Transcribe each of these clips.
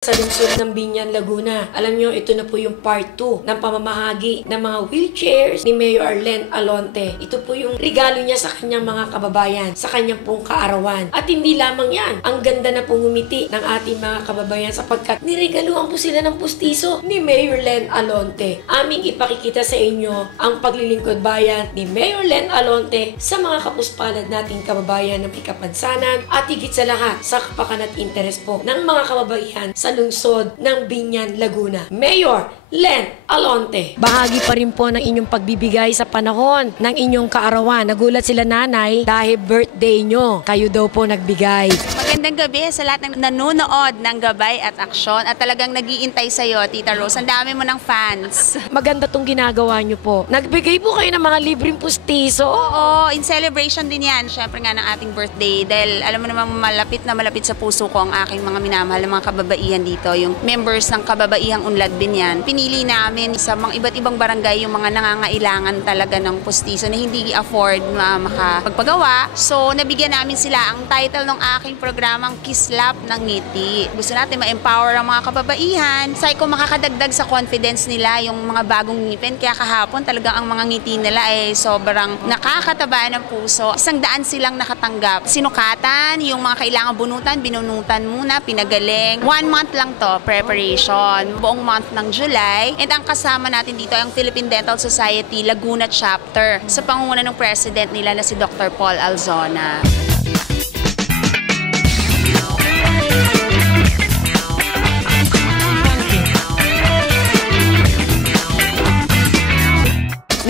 Sa lungsod ng Biñan, Laguna. Alam nyo, ito na po yung part 2 ng pamamahagi ng mga wheelchairs ni Mayor Len Alonte. Ito po yung regalo niya sa kanyang mga kababayan, sa kanyang pong kaarawan. At hindi lamang yan, ang ganda na pong ngumiti ng ating mga kababayan sapagkat niregaluhan po sila ng pustiso ni Mayor Len Alonte. Aming ipakikita sa inyo ang paglilingkod bayan ni Mayor Len Alonte sa mga kapuspalad nating kababayan na may kapansanan at higit sa lahat sa kapakan at interes po ng mga kababayan sa lungsod ng Biñan, Laguna. Mayor Len Alonte. Bahagi pa rin po ng inyong pagbibigay sa panahon ng inyong kaarawan. Nagulat sila nanay dahil birthday nyo. Kayo daw po nagbigay. Magandang gabi sa lahat ng nanonood ng Gabay at Aksyon at talagang nag-iintay sa'yo, Tita Rose. Ang dami mo ng fans. Maganda tong ginagawa nyo po. Nagbigay po kayo ng mga libreng pustiso. Oo, in celebration din yan. Siyempre nga ng ating birthday. Dahil alam mo naman malapit na malapit sa puso ko ang aking mga minamahal ng mga kababaihan dito. Yung members ng Kababaihang Unlad Binyan. Pinili namin sa mga iba't ibang barangay yung mga nangangailangan talaga ng pustiso na hindi afford makapagpagawa. So, nabigyan namin sila ang title ng aking programang Kislap ng Ngiti. Gusto natin ma-empower ang mga kababaihan. Say ko makakadagdag sa confidence nila yung mga bagong ngipin. Kaya kahapon talagang ang mga ngiti nila ay sobrang nakakataba ng puso. 100 silang nakatanggap. Sinukatan, yung mga kailangan bunutan, binunutan muna, pinagaling. 1 month lang to, preparation. Buong month ng July. And ang kasama natin dito ay ang Philippine Dental Society Laguna Chapter sa pangunguna ng president nila na si Dr. Paul Alzona.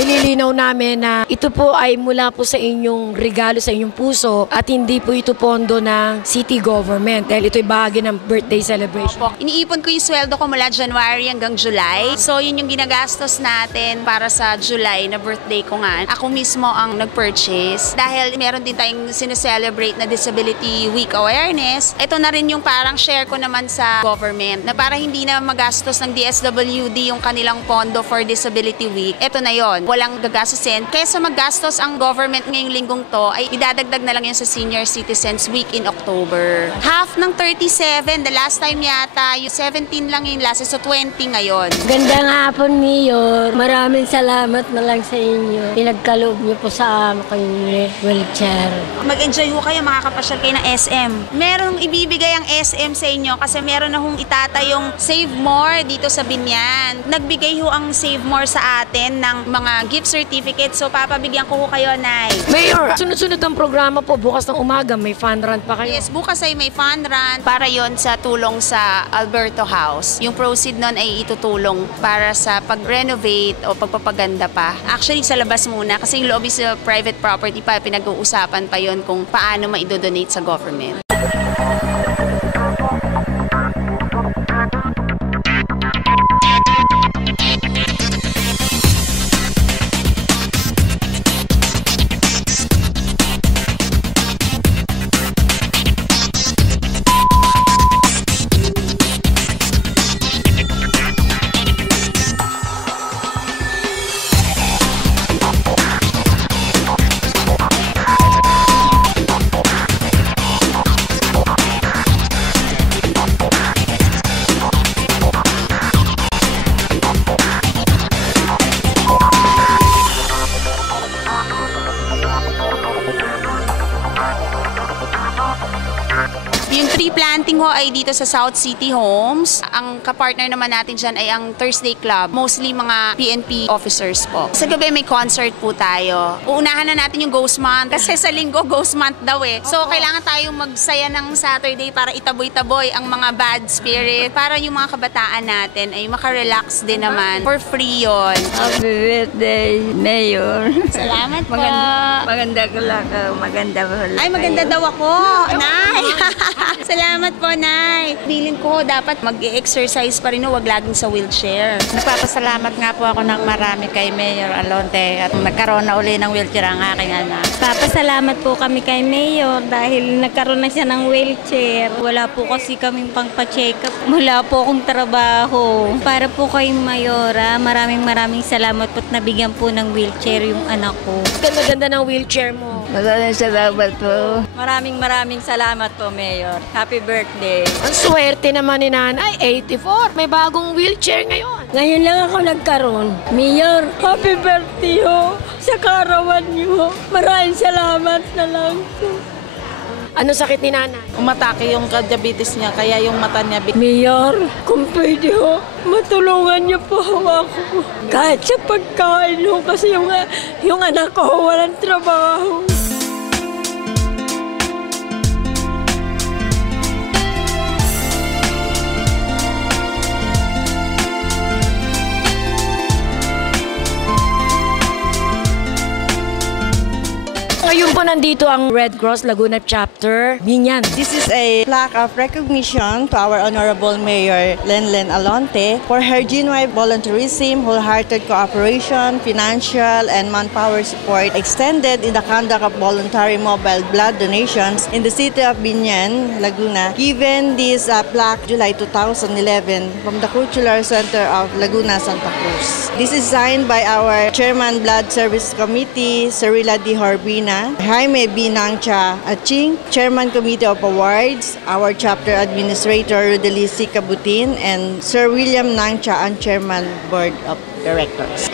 Nililinaw namin na ito po ay mula po sa inyong regalo sa inyong puso at hindi po ito pondo ng city government dahil ito ay bahagi ng birthday celebration. Iniipon ko yung sweldo ko mula January hanggang July. So yun yung ginagastos natin para sa July na birthday ko nga. Ako mismo ang nag-purchase dahil meron din tayong sineselebrate na Disability Week Awareness. Ito na rin yung parang share ko naman sa government na para hindi na magastos ng DSWD yung kanilang pondo for Disability Week. Ito na yon. Walang gagastusin. Kesa maggastos ang government ngayong linggong to, ay idadagdag na lang yun sa Senior Citizens Week in October. Half ng 37, the last time yata, yung 17 lang yung last, so 20 ngayon. Gandang hapon, Mayor. Maraming salamat na lang sa inyo. Pinagkaloob niyo po sa aking wheelchair. Mag-enjoy ho kayo, makakapasyal kayo ng SM. Meron ibibigay ang SM sa inyo kasi meron na hong itatayong Save More dito sa Binyan. Nagbigay ho ang Save More sa atin ng mga gift certificate. So, papabigyan ko kayo, Nay. Mayor, sunod-sunod ang programa po. Bukas ng umaga, may fun run pa kayo. Yes, bukas ay may fun run para yon sa tulong sa Alberto House. Yung proceed nun ay itutulong para sa pag-renovate o pagpapaganda pa. Actually, sa labas muna kasi yung loob is private property pa. Pinag-uusapan pa yon kung paano maidodonate sa government. Yung tree planting ho ay dito sa South City Homes. Ang kapartner naman natin dyan ay ang Thursday Club. Mostly mga PNP officers po. Sa gabi may concert po tayo. Uunahan na natin yung Ghost Month. Kasi sa linggo, Ghost Month daw eh. So kailangan tayong magsaya ng Saturday para itaboy-taboy ang mga bad spirit. Para yung mga kabataan natin ay makarelax din naman. For free yun. Happy birthday, Mayor. Salamat po. Maganda ka lang. Maganda po. Ay, maganda daw ako. Nay! Salamat po, Nay. Feeling ko dapat mag-exercise pa rin, wag laging sa wheelchair. Nagpapasalamat nga po ako ng marami kay Mayor Alonte at nagkaroon na uli ng wheelchair ang aking anak. Papasalamat po kami kay Mayor dahil nagkaroon na siya ng wheelchair. Wala po kasi kaming pang-check up. Wala po akong trabaho. Para po kay Mayora, maraming salamat po at nabigyan po ng wheelchair yung anak ko. Ganda-ganda ng wheelchair mo. Maraming salamat po. Maraming salamat po, Mayor. Happy birthday. Ang swerte naman ni Nanay, 84. May bagong wheelchair ngayon. Ngayon lang ako nagkaroon. Mayor, happy birthday ho sa karawan niyo. Maraming salamat na lang po. Ano sakit ni Nanay? Umatake yung diabetes niya, kaya yung mata niya Mayor, kung pwede ho, matulungan niyo po ako. Kahit sa pagkain ho, kasi yung anak ko ho, walang trabaho. Ngayon po nandito ang Red Cross Laguna Chapter. Binyan. This is a plaque of recognition to our Honorable Mayor Lenlen Alonte for her genuine volunteerism, wholehearted cooperation, financial and manpower support extended in the conduct of voluntary mobile blood donations in the city of Binyan, Laguna. Given this plaque July 2011 from the Cultural Center of Laguna, Santa Cruz. This is signed by our Chairman Blood Service Committee, Cerilla D. Horbina, Jaime B. Nangcha Aching, Chairman Committee of Awards, our Chapter Administrator Rodeli C. Cabutin, and Sir William Nangcha, ang Chairman Board of Directors.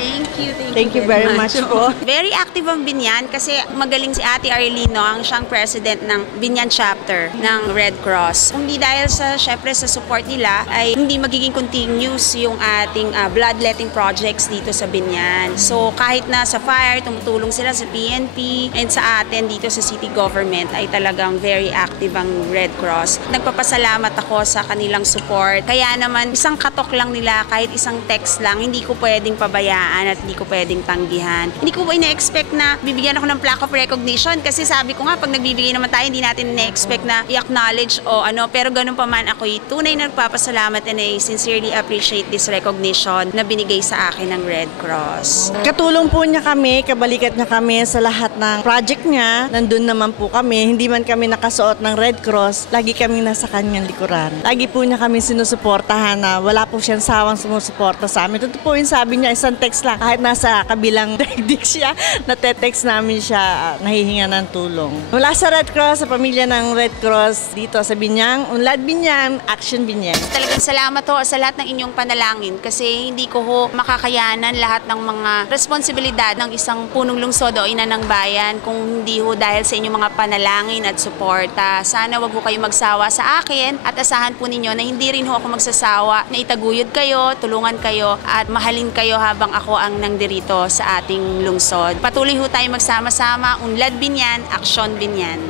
Thank you very much po. Very active ang Binyan kasi magaling si Ate Arlino, ang siyang president ng Binyan chapter ng Red Cross. Hindi dahil syempre sa support nila ay hindi magiging continuous yung ating bloodletting projects dito sa Binyan. So kahit na sa fire, tumutulong sila sa PNP and sa atin dito sa city government ay talagang very active ang Red Cross. Nagpapasalamat ako sa kanilang support. Kaya naman isang katok lang nila, kahit isang text lang, hindi ko pwedeng pabayaan at hindi ko pwedeng tanggihan. Hindi ko ina-expect na bibigyan ako ng plaque of recognition kasi sabi ko nga pag nagbibigay naman tayo hindi natin ina-expect na i-acknowledge o ano, pero ganun pa man ako'y tunay na nagpapasalamat and I sincerely appreciate this recognition na binigay sa akin ng Red Cross. Katulong po niya kami, kabalikat niya kami sa lahat ng project niya. Nandun naman po kami, hindi man kami nakasuot ng Red Cross, lagi kami nasa kanyang likuran. Lagi po niya kami sinusuportahan na wala po siyang sawang sumusuporta sa amin. Totoo po yung sabi niya, isang text lang. Kahit nasa kabilang daigdig siya, nate-text namin siya, nahihinga ng tulong. Mula sa Red Cross, sa pamilya ng Red Cross dito sa Binyang, Unlad Binyan, Action Binyan. Talagang salamat ho sa lahat ng inyong panalangin kasi hindi ko ho makakayanan lahat ng mga responsibilidad ng isang punong lungsod o ina ng bayan kung hindi ho dahil sa inyong mga panalangin at suporta. Sana wag ho kayo magsawa sa akin at asahan po ninyo na hindi rin ho ako magsasawa na itaguyod kayo, tulungan kayo at mahalin kayo habang ako ang nangdirito sa ating lungsod. Patuloy ho tayo magsama-sama, Unlad Binyan, Aksyon Binyan.